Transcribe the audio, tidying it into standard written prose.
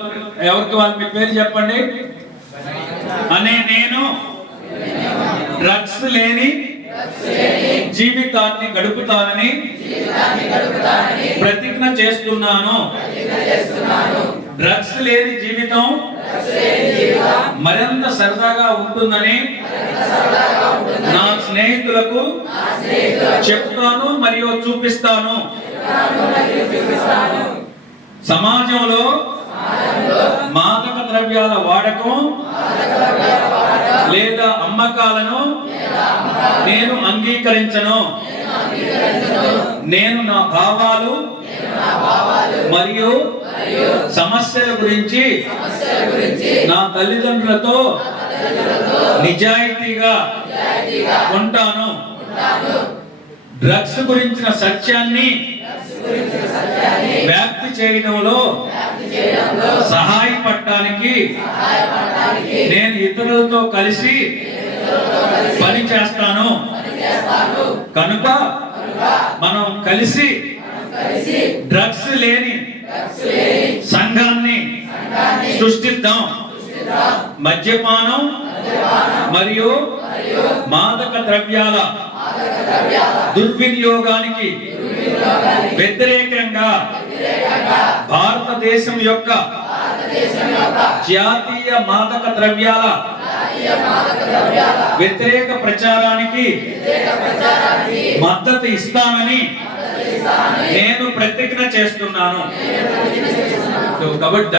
ఎవరికి వాళ్ళు మీ పేరు చెప్పండి. అనే నేను డ్రగ్స్ లేని జీవితాన్ని గడుపుతానని ప్రతిజ్ఞ చేస్తున్నాను. డ్రగ్స్ లేని జీవితం మరింత సరదాగా ఉంటుందని నా స్నేహితులకు చెప్తాను మరియు చూపిస్తాను. సమాజంలో మాదక ద్రవ్యాల వాడకం లేదా అమ్మకాలను నేను అంగీకరించను. నేను నా భావాలు మరియు సమస్యల గురించి నా తల్లిదండ్రులతో నిజాయితీగా ఉంటాను. డ్రగ్స్ గురించిన సత్యాన్ని వ్యాప్తి చేయడంలో సహాయపడటానికి నేను ఇతరులతో కలిసి పని చేస్తాను. కనుక మనం కలిసి డ్రగ్స్ లేని సంఘాన్ని సృష్టిద్దాం. మద్యపానం మరియు మాదక ద్రవ్యాల దుర్వినియోగానికి వ్యతిరేకంగా భారతదేశం యొక్క జాతీయ మాదక ద్రవ్యాల వ్యతిరేక ప్రచారానికి మద్దతు ఇస్తానని నేను ప్రతిజ్ఞ చేస్తున్నాను. కాబట్టి